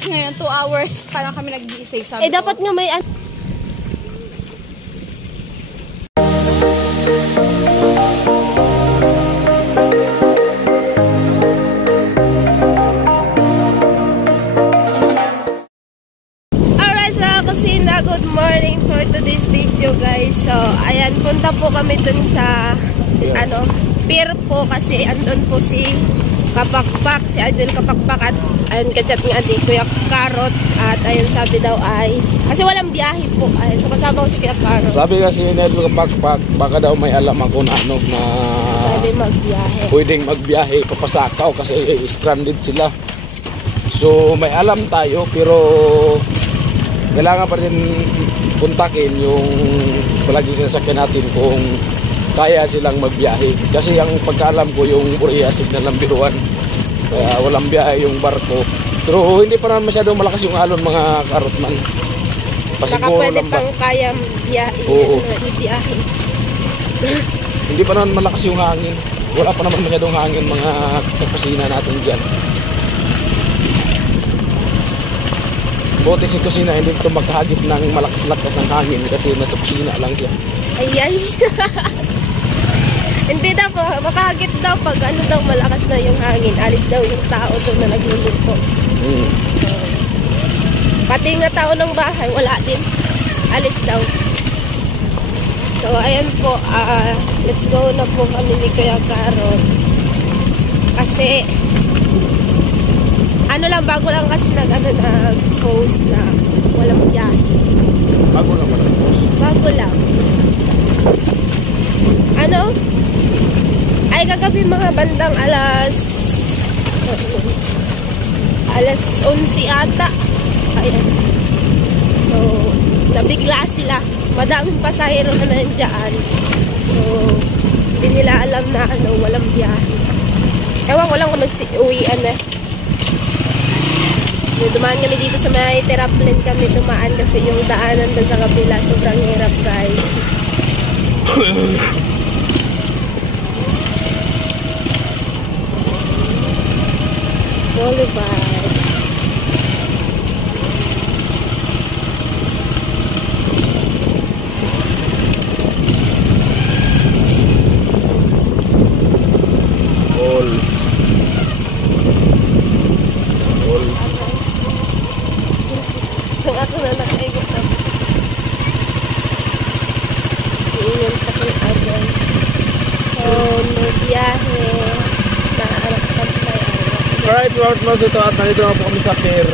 Tapos ngayon, 2 hours parang kami nag-i-stay sa Eh, dapat nga may Alright, mga kusina, good morning for today's video, guys. So, ayan, punta po kami dun sa, pier po kasi andun po si Kapakpak, si Idol Kapakpak at ayun, kachat nga di Kuya Karot at ayun sabi daw ay kasi walang biyahe po, ayun, so kasama ko si Kuya Karot. Sabi kasi ni Idol Kapakpak baka daw may alam ako na ano na pwedeng magbiyahe papasakaw kasi stranded sila. So may alam tayo pero kailangan pa rin puntakin yung palagi sinasakyan natin kung kaya silang magbiyahe. Kasi ang pagkaalam ko yung Buria signal number 1. Kaya walang biyahe yung barko. Pero hindi pa naman masyadong malakas yung alon mga karotman. Baka pwede pang kaya biyahe. Oo. Biyahe. Hindi pa naman malakas yung hangin. Wala pa naman masyadong hangin mga kusina natin dyan. Buti si kusina hindi ito magkahagip ng malakas-lakas ng hangin kasi nasa kusina lang siya. Ay. Hindi daw po, makahagip daw pag ano daw malakas na yung hangin. Alis daw yung tao doon na nagluluto. Pati nga tao ng bahay, wala din. Alis daw. So, ayan po, let's go na po kami ni Kuya Karot. Kasi, ano lang, bago lang kasi nag-post na walang biyahe. Bago lang post? Bago lang. Ano? Ay, kagabi mga bandang alas 11 ata. Ayan. So, nabigla sila. Madaming pasahero na nandiyan. So, hindi nila alam na walang biyahe. Ewan ko lang kung nagsi-uwian na. Dumaan kami dito sa may terraplane kami dumaan kasi yung daanan doon sa kabila sobrang hirap, guys. Boulevard. Ang ako na nakaigit na. Iingat ka kung agad. So, biyahe. Naarap ka tayo. Alright, route mo ito at nandito na po kami sa pier.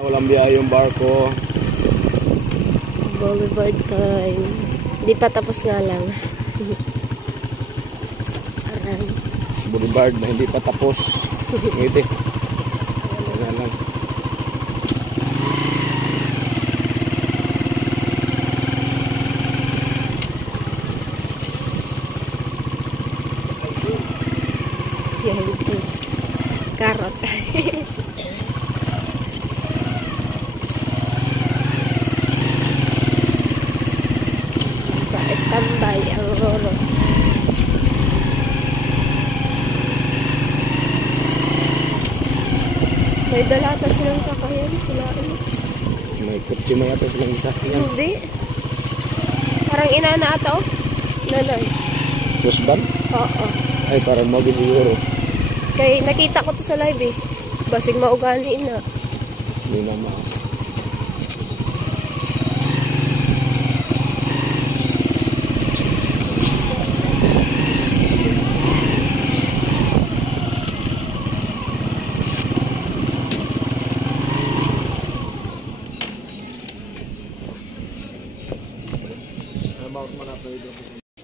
Walang biyahe yung barko. Boulevard time. Hindi pa tapos nga lang. Boulevard na hindi pa tapos. Ngiti. Yan lang. Karot. Pa-standby ang Roro. May dalata silang sakayan sila. May kutsi may atas lang isa. Hindi. Parang inana ata oh. Nanay. Busban? Oo. Ay parang magi siguro. Kaya nakita ko to sa live eh. Basig maugani na. Hindi naman.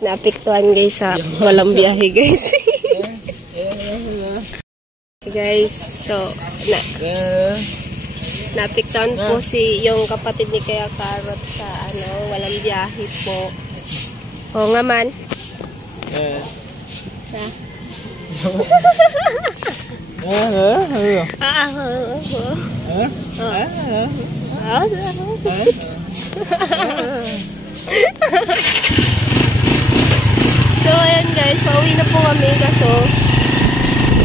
Napiktuan guys sa walang biyahe guys. Guys, so napiktuan po si yung kapatid ni Kuya Karot sa walang biyahe po. O nga man. So ayan guys, pauwi na po kami kaso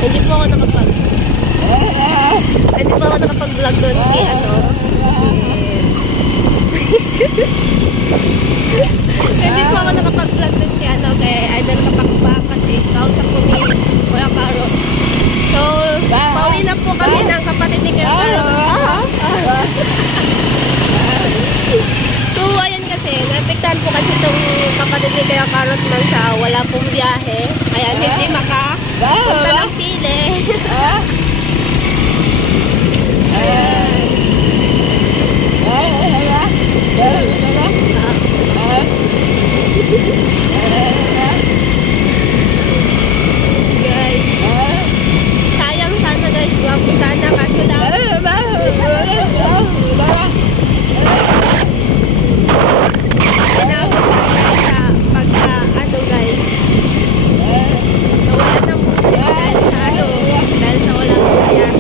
hindi po ako nakapag nakapag-vlog doon kay ano. Hindi po ako nakapag-vlog doon kay ano, kay Idol Kapakpak kasi kausap ko ni Kuya Carrot. So, pauwi na po kami ng kapatid ni Kuya Carrot. So, ayan kasi, naapektahan po kasi itong kapatid ni Kuya Carrot man sa wala pong biyahe. Ayan, hindi makapunta ng pili. Guys, sayang sana guys, wapo sana kaso lang. Inabot lang sa pagka ano guys. So wala nang buses dahil sa ano, dahil sa walang biyahe.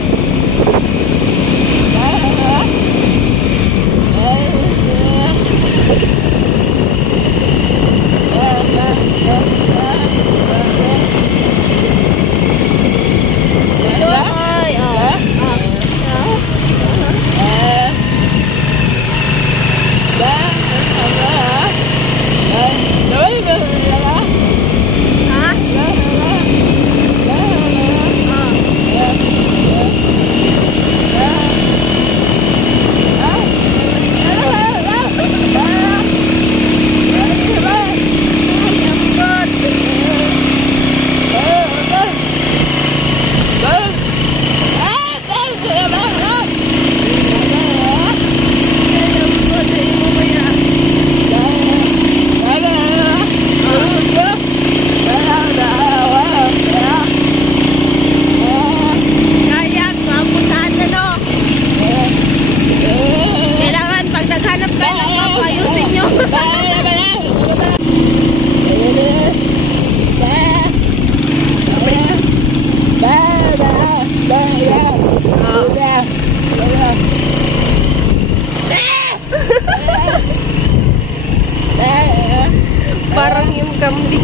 Parang yung kambing.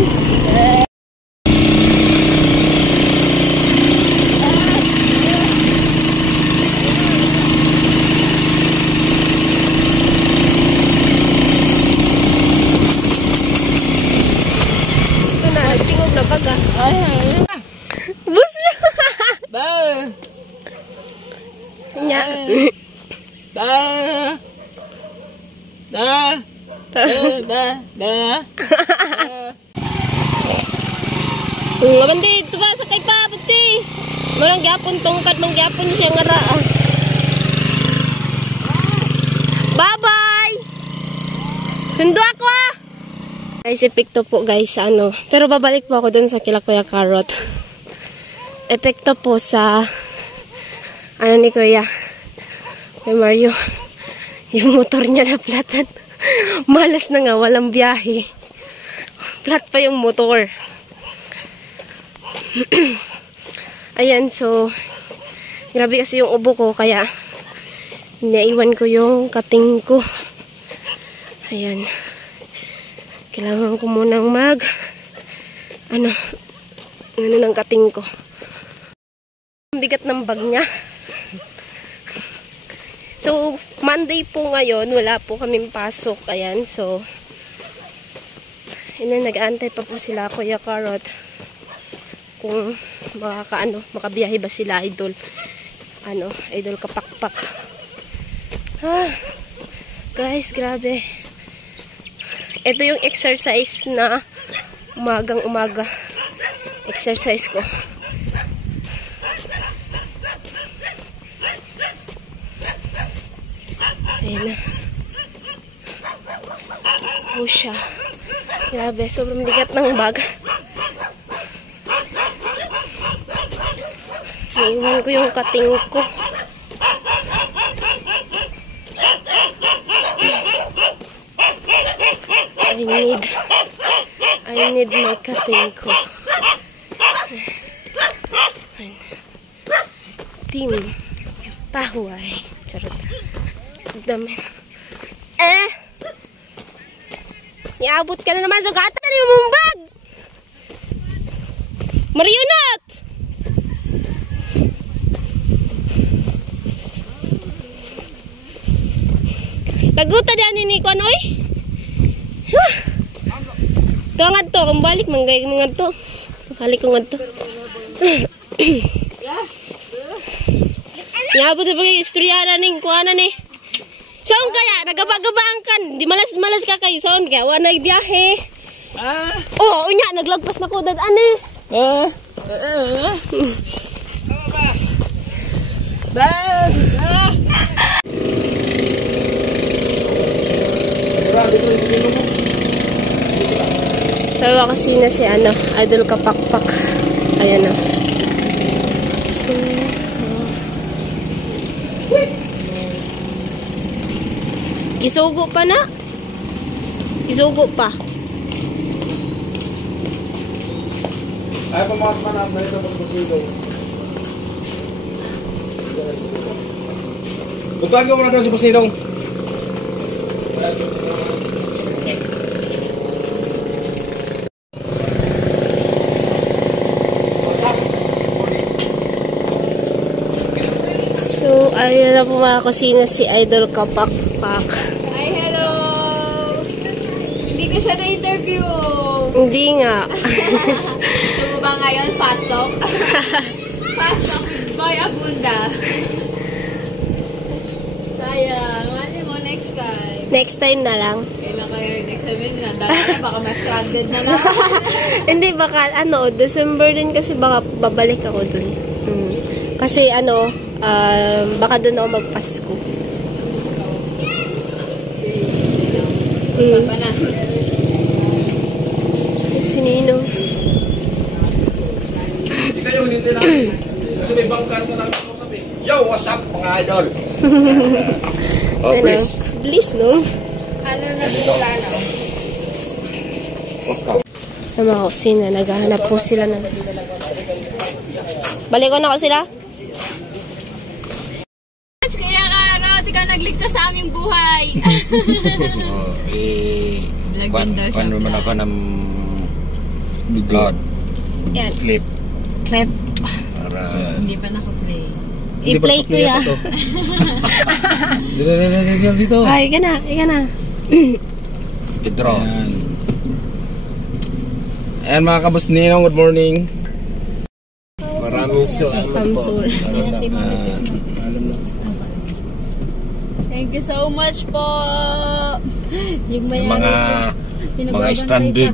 Ito na, nagtingog na baga. Bus lang. Nya. Bandi, ito ba sakay pa, bandi. Marang gyapon tongkat, mangyapon siya nga ra. Bye-bye! Sundo ako ah! Guys, epekto po guys sa ano. Pero babalik po ako dun sa kila Kuya Carrot. Epekto po sa ano ni Kuya Mario. Yung motor niya na platan. Malas na nga, walang biyahe. Flat pa yung motor. Ayan, so grabe kasi yung ubo ko, kaya naiwan ko yung kating ko. Ayan. Kailangan ko munang ano ng kating ko. Ang bigat ng bag niya. So, Monday po ngayon, wala po kaming pasok. Ayan, so nag-aantay pa po sila Kuya Carrot kung makabiyahe ba sila Idol Kapakpak. Guys, grabe. Ito yung exercise na umagang-umaga exercise ko. Ayan na. Siya. Grabe, sobrang bigat ng bag. Naiwan ko yung kating ko. I need my kating ko. Team Pahuay. Charot. Dami. Iabot ka na naman. Sugatan yung mong bag. Marionette! Laguta diyan ni Kuan oy. Tuangan to, kembalik manggay mga to. Balik ko ngadto. Ya, buti pag istorya ning kuana ni. Saan kaya nagaba-gabaan kan? Di malas ka kayo saan kaya wa nagbiyahe. Oh, unya naglagpas na ko dad ani. Tawa kasi na si Idol Kapakpak. Ayan na. So, isugo pa na. Isugo pa. Ay, pumasok pa na. May ito pagpasigaw. Butagin mo na daw si Pusidong. So, ayan na po mga kusina si Idol Kapakpak. Hi, hello! Hindi ko siya na-interview. Hindi nga. Gusto mo ba ngayon? Fast talk? Fast talk with Boy Abunda. Sayang. Mali mo next time. Next time na lang. Kailan kayo next time na? Dahil baka ma-stranded na lang. Hindi, baka December din kasi baka babalik ako dun. Kasi baka dun ako magpasko. Saan pa na? Si Ninong. Hindi kayo hindi na. Kasi may bangkar sa namin ko sabi. Yo, what's up mga idol? Oh, Ano? please. Please, no? Ano na plano? Ang mga kusina, naghahanap po sila ng... Balikan na ko sila? Kaya ka, Rod, ikaw nagligtas sa aming buhay. Kung naman ako ng blood Yan. clip Crep. para Hindi pa naka-play. I-play ko ya. Dito. Ay, ika na. i-draw. Ayan mga kabus Ninong, good morning. Maraming Kamsur. Thank you so much po. mga stranded.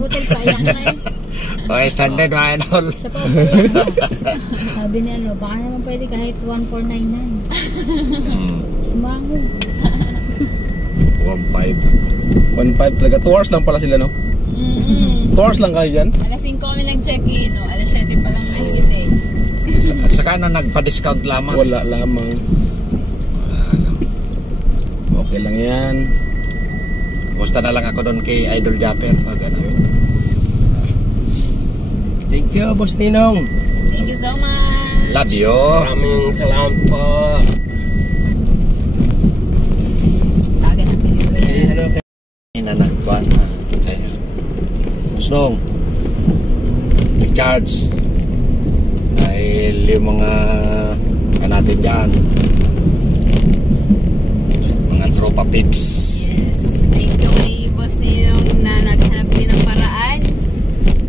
Mga stranded mga idol. Sabi niya, baka naman pwede kahit 1499. Sumango. 1.5 1.5 talaga. 2 hours lang pala sila, no? 2 hours lang kayo dyan? Alas 5 kami nag-check-in, no? Alas 7 pa lang mahigit eh. At saka nagpa-discount lamang. Wala lamang. Okay lang yan. Gusto na lang ako doon kay Idol Japper. Thank you, Boss Ninong. Thank you so much. Love you. Maraming salamat po. Tawagan natin si Kuya. Nanagban na. Kaya, Busnong, nag-charge. Dahil yung mga natin dyan, mga tropa pips. Yes. Thank you kay Boss Ninong na naghanap din ng paraan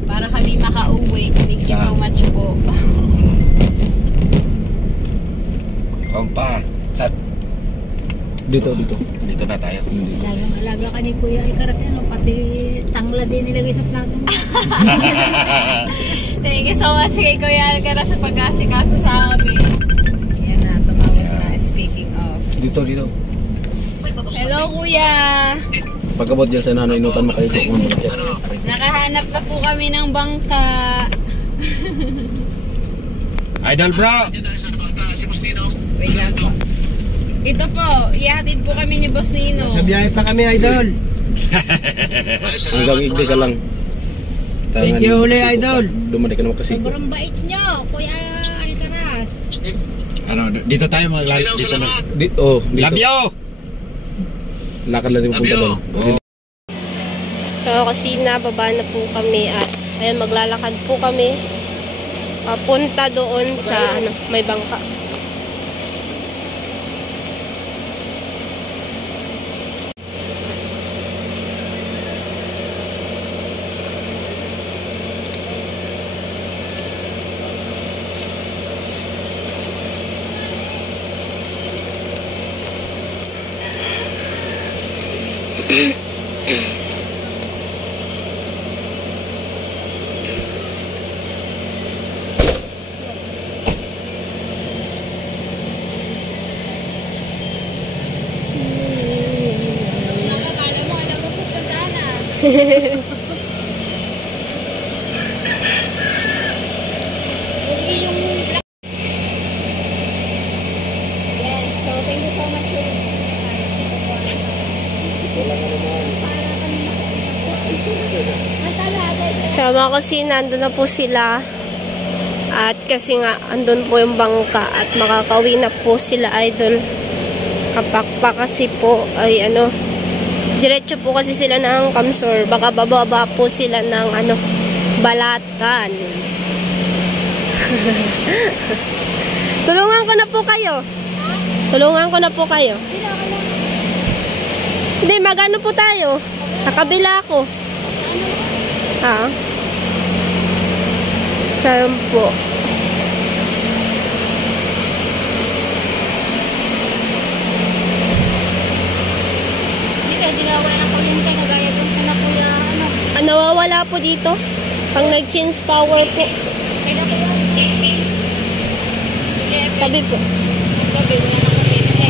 para kami makauwi. Thank you so much po. Kompa, Dito. dito na tayo. Alaga ka ni Kuya Ikaras, pati tangla din nilagay sa plato mo. Thank you so much kay Kuya Alcara sa pag-asikaso sa amin. Yan na, tumawag na. Speaking of. Dito. Hello, Kuya! Pagkabot dyan sa nanay, inutan mo kayo kung ano dyan. Nakahanap na po kami ng bangka. Idol bro! Wait lang po. Ito po, ihatid po kami ni Boss Nino. Sa biyahe pa kami, idol. Hanggang igdi ka lang. Thank you uli, idol. Dumali ka naman kasi. Sobrang bait nyo, Kuya Alcaraz. Dito tayo dito na. Dito. Love you! Lakad lang din punta doon. So, kasi nababa na po kami at ayun, maglalakad po kami papunta doon sa may bangka. Yes, so thank you so much. Sa mga kusina, andun na po sila. At kasi nga, andun po yung bangka at makakauwi na po sila, idol. Kapakpa kasi po, ay ano, diretso po kasi sila ng Kamsor. Baka bababa po sila ng ano, Balatan. Tulungan ko na po kayo. Tulungan ko na po kayo. Hindi, magano po tayo? Sa kabila ko. Ha? Saan po? Hindi kaya dinawala na kuryente, nagaya doon ka na kuya, ano. Nawawala po dito. Pag nag-change power po. Kaya na kuya. Tabi po. Gabi, wala na kuryente.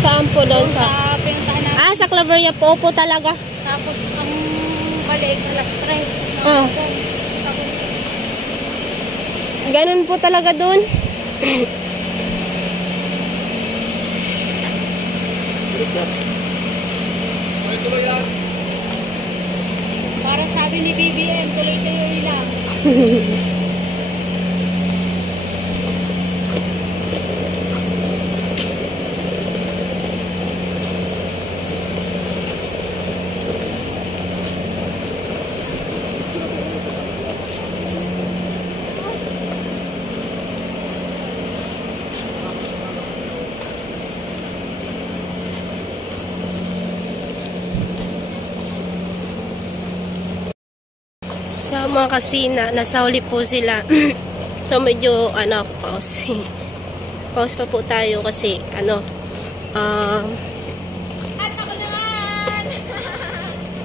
Saan po doon? Sa pinuntahan namin. Sa Claveria po talaga. Tapos ang balik, alas 3. Ah. Ganun po talaga doon. Para sabi ni BBM, tuloy-tuloy lang. Sa mga kasina, nasa huli po sila. So medyo ano, pause. Pause pa po tayo kasi ano, At ako naman!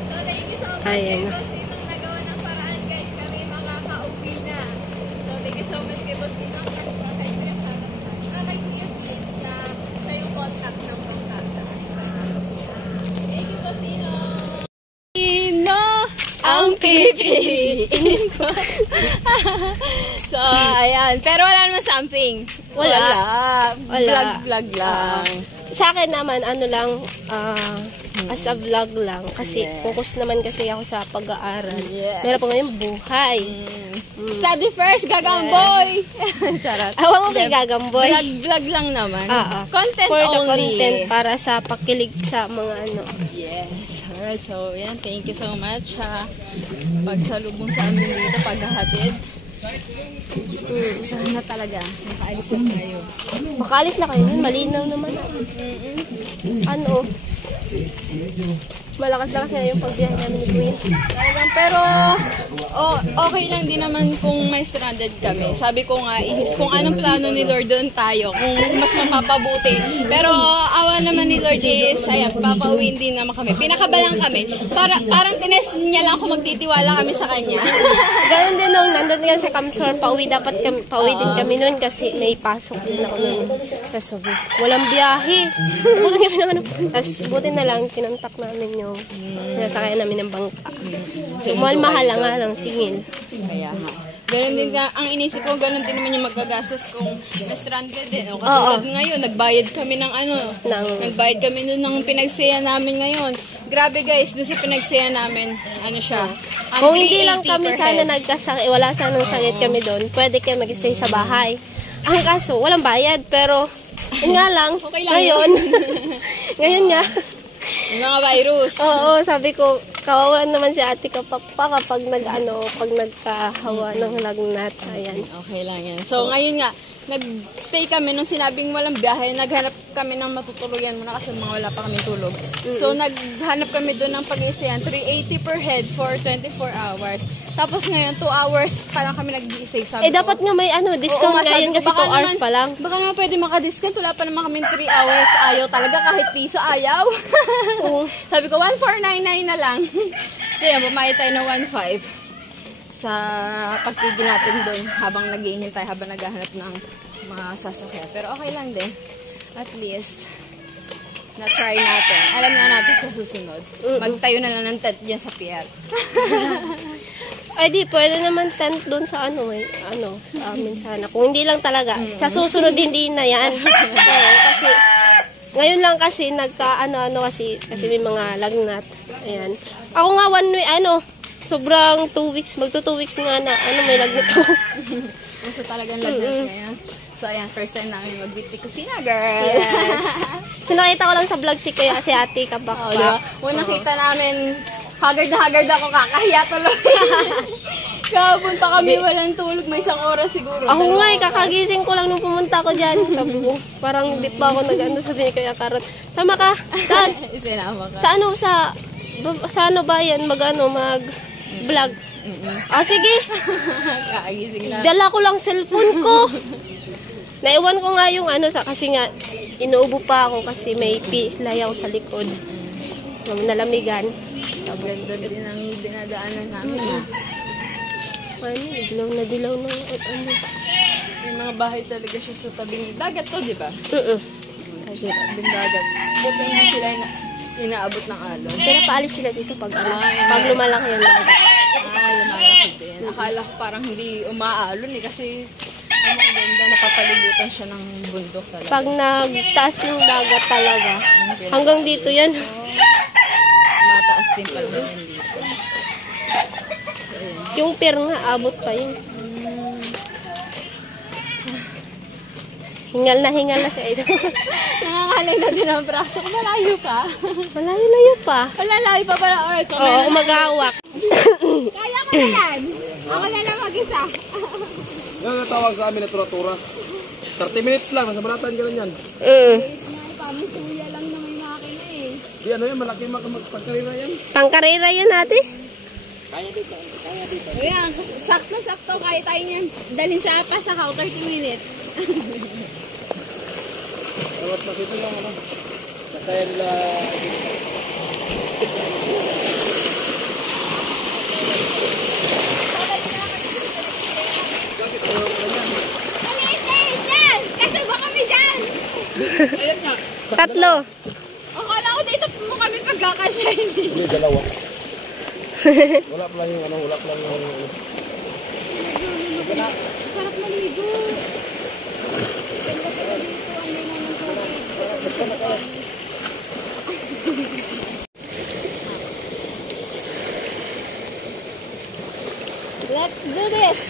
So thank you so much. Ayan. Kay Boss Ninong nagawa ng paraan guys. Kami makaka-uwi na. So thank you so much kay Boss Ninong. At saka kay Kuya Farah. Kay Kuya Fitz na sa yung contact ng pangkata. Thank you Boss Ninong. ang pipiliin ko. So, ayan. Pero wala naman something. Wala. Vlog lang. Sa akin naman, ano lang, as a vlog lang. Kasi focus naman kasi ako sa pag-aaral. Yes. Meron po ngayon buhay. Study first, gagamboy! Charot. Awa mo kay gagamboy. Vlog lang naman. Content For the only. content, para sa pakilig sa mga ano. Yes. Alright, so yan. Thank you so much sa pagsalubong sa amin dito, paghahatid. Sana talaga, makaalis na kayo. Makaalis na kayo nun, malinaw naman. Ano? Malakas-lakas na yung pagbiyahe namin ni Queen. Talagang, pero okay lang din naman kung may stranded kami. Sabi ko nga, kung anong plano ni Lord doon tayo, kung mas mapapabuti. Pero awa naman ni Lord is, ayan, papauwiin din naman kami. Pinakabalang kami. Parang tines niya lang kung magtitiwala kami sa kanya. Ganon din nung nandun nga sa Kamsor, pauwi din kami nun kasi may pasok din ako nun. Tapos sabi, walang biyahe. Buti kami naman. Tapos buti na lang, kinontak namin yung nasakay namin ng bangka. So, mahal nga ng singil. Kaya nga. Ganun din ka, ang inisip ko, ganun din naman yung magagastos kung na-stranded din. O, katulad ngayon, nagbayad kami ng ano, nagbayad kami nun ng pinagsaya namin ngayon. Grabe guys, doon sa pinagsaya namin, ano siya, kung hindi lang kami sana nagkasakit, wala sanang sakit kami doon, pwede kayo mag-stay sa bahay. Ang kaso, walang bayad, pero, yun nga lang, Okay lang ngayon, ngayon nga, yung mga virus. oo, sabi ko, kawawa naman si ate kapakpa kapag pag nagkahawa ng lagnat. Ayan. Okay lang yan. So, ngayon nga, nag-stay kami nung sinabing walang biyahe, naghanap kami ng matutuluyan muna kasi mga wala pa kami tulog. So, naghanap kami doon ng pag-isayan, 380 per head for 24 hours. Tapos ngayon, 2 hours pa lang kami nag-i-save. Sabi ko, dapat nga may discount ngayon kasi 2 hours pa lang. Baka naman pwede maka-discount. Wala pa naman kami 3 hours. Ayaw talaga, kahit piso ayaw. Sabi ko, 1,499 na lang. So yan, bumayad tayo ng 1,500 sa pagtigil natin doon habang naghihintay, habang naghahanap ng mga sasakyan. Pero okay lang din. At least, na-try natin. Alam na natin sa susunod. Magtayo na lang ng tent dyan sa pier. Ay di, pwede naman tent doon sa sa amin sana. Kung hindi lang talaga. Sa susunod, hindi na yan. Oo, kasi, ngayon lang kasi, kasi may mga lagnat. Ayan. Ako nga, sobrang 2 weeks, magto 2 weeks nga na, may lagnat ako. So talagang lagnat ngayon. So ayan, first time namin mag-weekly kusina, girl. Yes. So nakita ko lang sa vlog si ate Kabakbak. Una nakita namin, haggard na haggard ako, kakahiya tuloy. Kahapon pa kami walang tulog, may 1 oras siguro. Ako nga, kakagising ko lang nung pumunta ko dyan. Sabi ko, parang di pa ako sabi ni Kuya Karot. Sama ka? Saan? Isinama ka. Sa ano ba yan? Mag-vlog. Sige. Kakagising na. Dala ko lang cellphone ko. Naiwan ko nga yung kasi nga, inuubo pa ako kasi may layaw sa likod. Nalamigan. Ganda din ang dinadaanan namin. Dilaw na Yung mga bahay talaga siya sa tabing dagat to, di ba? Tabing dagat. Buti hindi sila inaabot ng alon. Pero paalis sila dito pag lumalaki yung dagat. Lumalaki din. Akala ko parang hindi umaalon kasi ang ganda, napapalibutan siya ng bundok talaga. Pag nagtaas yung dagat talaga, hanggang dito yan. Mataas din pala yan dito. Yung pier nga, abot pa yun. Hingal na si Idol. Nangangalay na din ang braso ko. Malayo pa. Malayo pa. Malayo pa pala. Alright, Oo, mag-awak. Kaya ko na yan. Ako na lang mag-isa. Yan ang tawag sa amin na tura-tura. 30 minutes lang, nasa Balatan ka lang yan. Pamisuya lang na may makina eh. Di yan, malaki pagkarira yan. Pangkarera yan ate. Kaya dito. Ayan, sakto-sakto kaya tayo niyan. Dalhin sa Pasakaw, 30 minutes. Tawat na dito lang, Kaya nila... Kasi ba kami dyan? Ayan nga. 3. Akala ko dito mo kami pagkakasya hindi. Hindi, 2. Wala pa lang yung wala pa lang yung... Sarap maligo. Ganda pala dito, ang linaw ng tubig. Let's do this!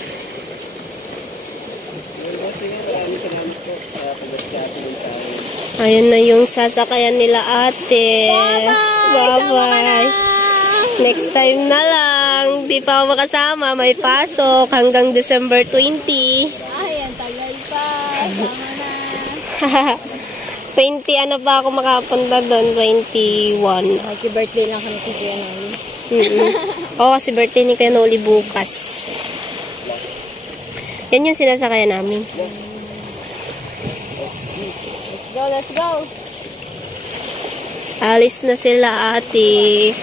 Ayan na yung sasakayan nila ate. Bye-bye. Next time na lang. Di pa ako makasama. May pasok hanggang December 20. Ay, ang tagal pa. Sama na. 20 pa ako makapunta doon? 21. Happy birthday lang kami kay Kuya Noli. Oo, kasi birthday ni Kuya Noli bukas. Yan yung sinasakayan namin. Let's go! Alis na sila ate.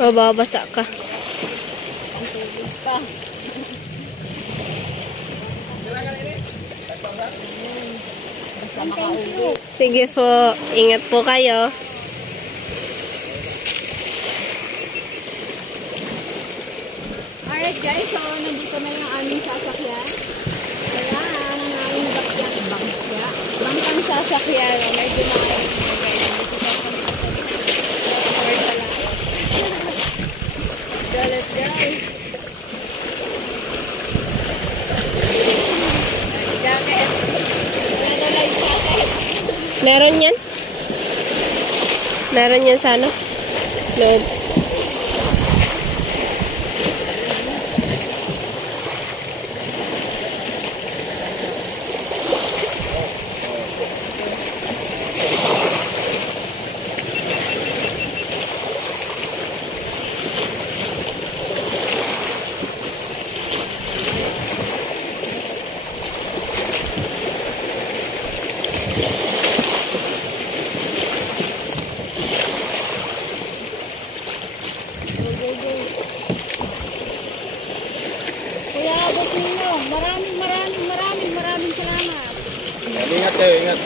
O, babasa ka. Basta makauwi. Sige po, ingat po kayo. Alright guys, so nandito na yung aming sasakyan. Ayan, ang aming bangkang sasakyan. Medyo maayos na guys. Let's go. Jacket. Light jacket. Meron yan? Meron yan sa ano? Load. kayo, ingat.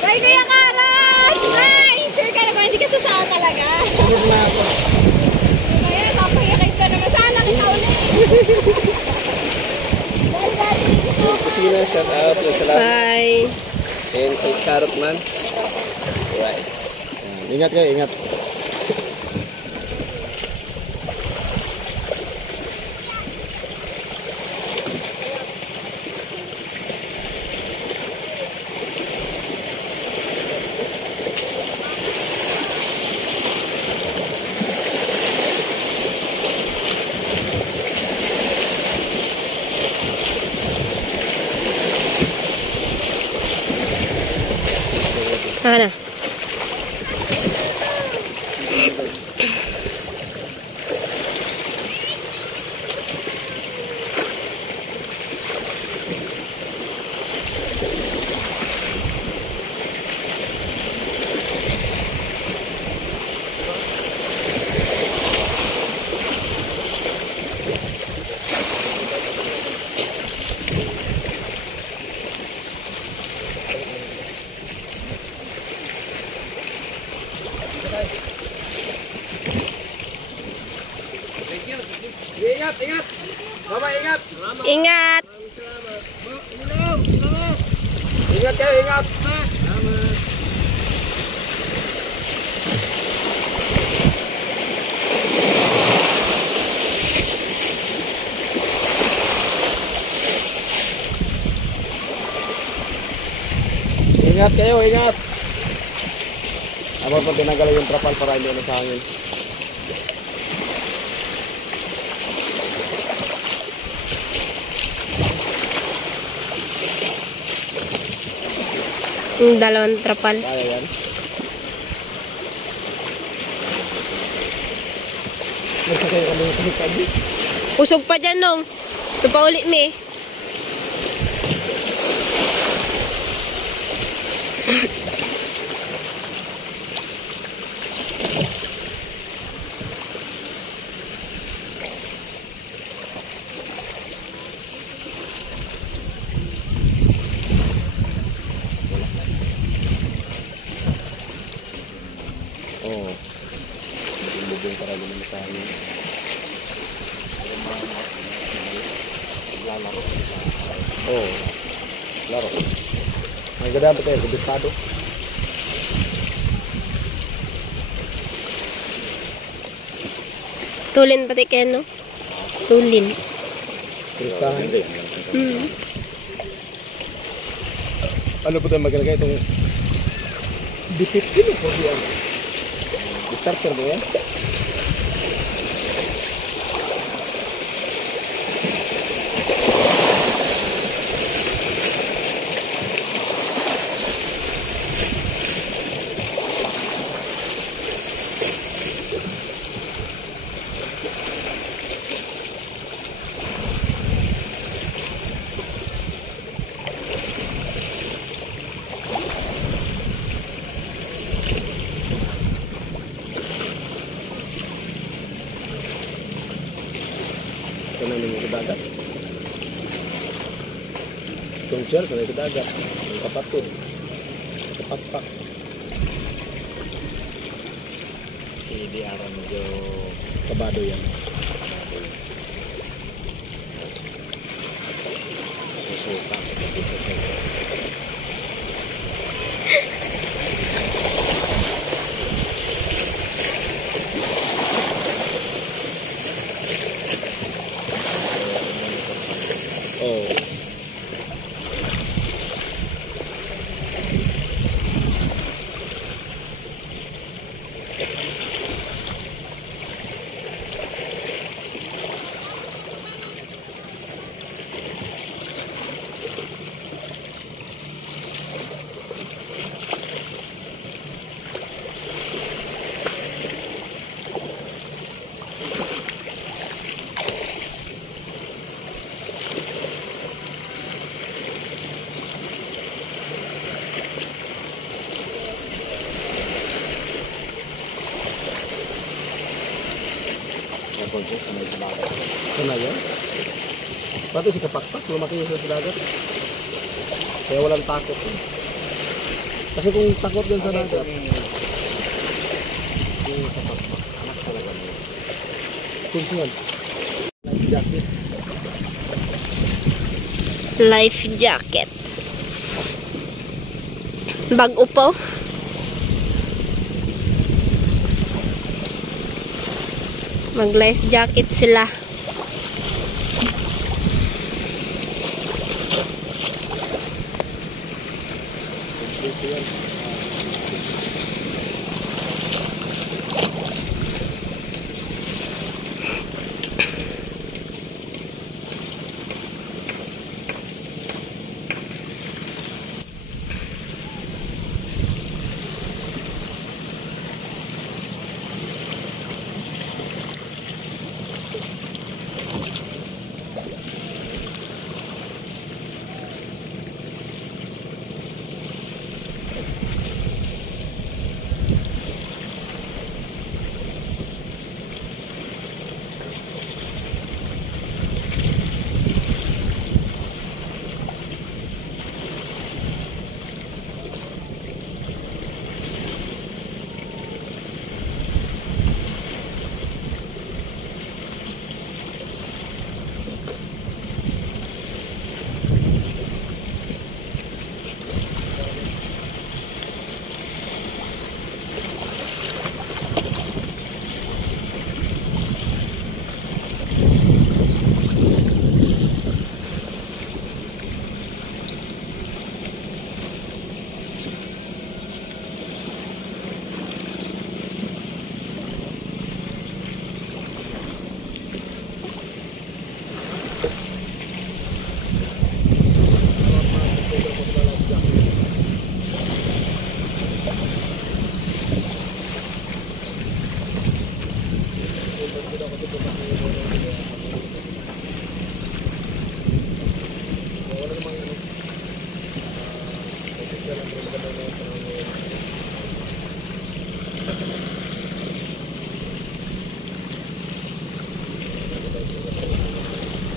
Bye, Kuya Karas! Ay, sure ka naman, hindi ka sasama talaga. Sunod na ako. Kaya, napahikay ka naman. Sana kita ulit. Dahil dati, Kusina, shout out. Salamat. Bye. And kay Karot man. Right. Ingat kayo, ingat. Ano? Ingat, ingat. Mama, ingat. Ingat. Ingat kayo, ingat. Ingat kayo, ingat. Apa pa tinanggal yung trapal para hindi na sa hangin. Yung dalawang trapal. Kaya yan. Nagsakay kami yung sumitad. Usog pa dyan, nung. Ito pa uli, me. Oo. Bubong para naman sa amin. Lalaro. Oo. Laro. Ang ganda ba tayo? Kubistado. Tulin pati kayo, no? Tulin. Kubistahan. Hmm. Ano po tayo maglalagay itong dipit-pin po diyan. Starter ba yan? Sanay ninyo sa dagat. Itong sir, sanay sa dagat. Ang kapatid. Sa pakpak. Hindi aram medyo kabado yan. Susuka. Oh. Sanay yan? Pati si kapakpak, lumaki siya sa dagat. Kaya walang takot. Kasi kung takot dyan sa dagat. Kunsuan. Life jacket. Bago po. Mag life jacket sila.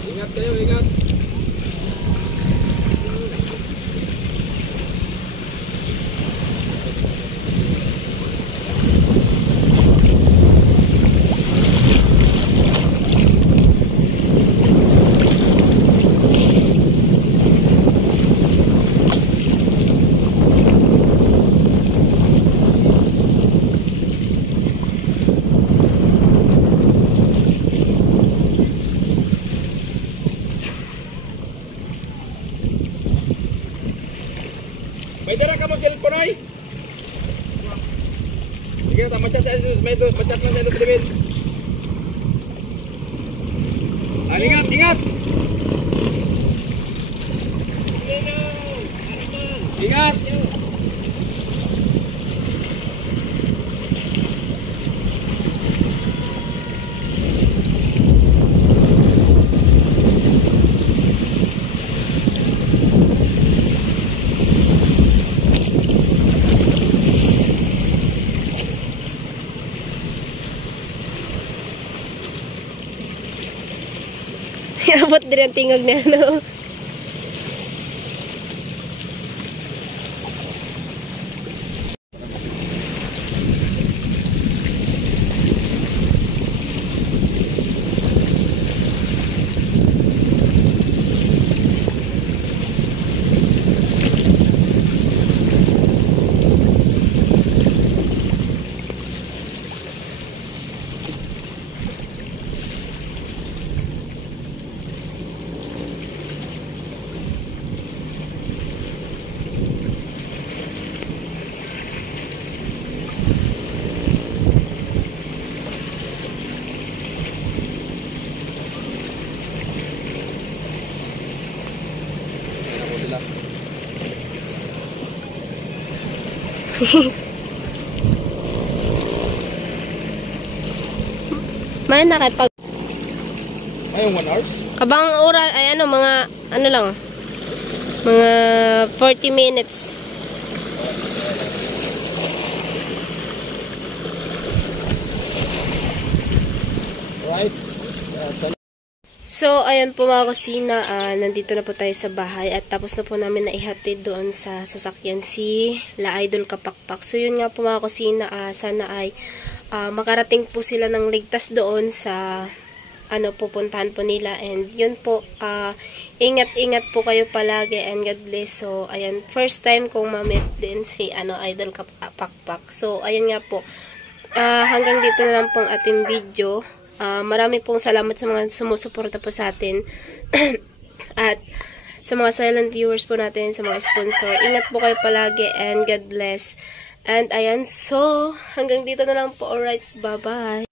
Ingat kayo, ingat. May dara ka mo cellphone ay? Sige, machat na sa David. Ingat, ingat. Ingat. Abot din ang tingog niya, no? May nakipag... Ayong 1 hour? Kabang oras, ay ano, mga, ano lang, mga 40 minutes. Right. So, ayan po mga kusina, nandito na po tayo sa bahay at tapos na po namin naihatid doon sa sasakyan si La Idol Kapakpak. So, yun nga po mga kusina, sana ay makarating po sila ng ligtas doon sa pupuntahan po nila. And yun po, ingat-ingat po kayo palagi and God bless. So, ayan, first time kong ma-meet din si Idol Kapakpak. So, ayan nga po, hanggang dito na lang pong ating video. Marami pong salamat sa mga sumusuporta po sa atin at sa mga silent viewers po natin, sa mga sponsor. Ingat po kayo palagi and God bless. And ayan, so hanggang dito na lang po. Alright, bye-bye.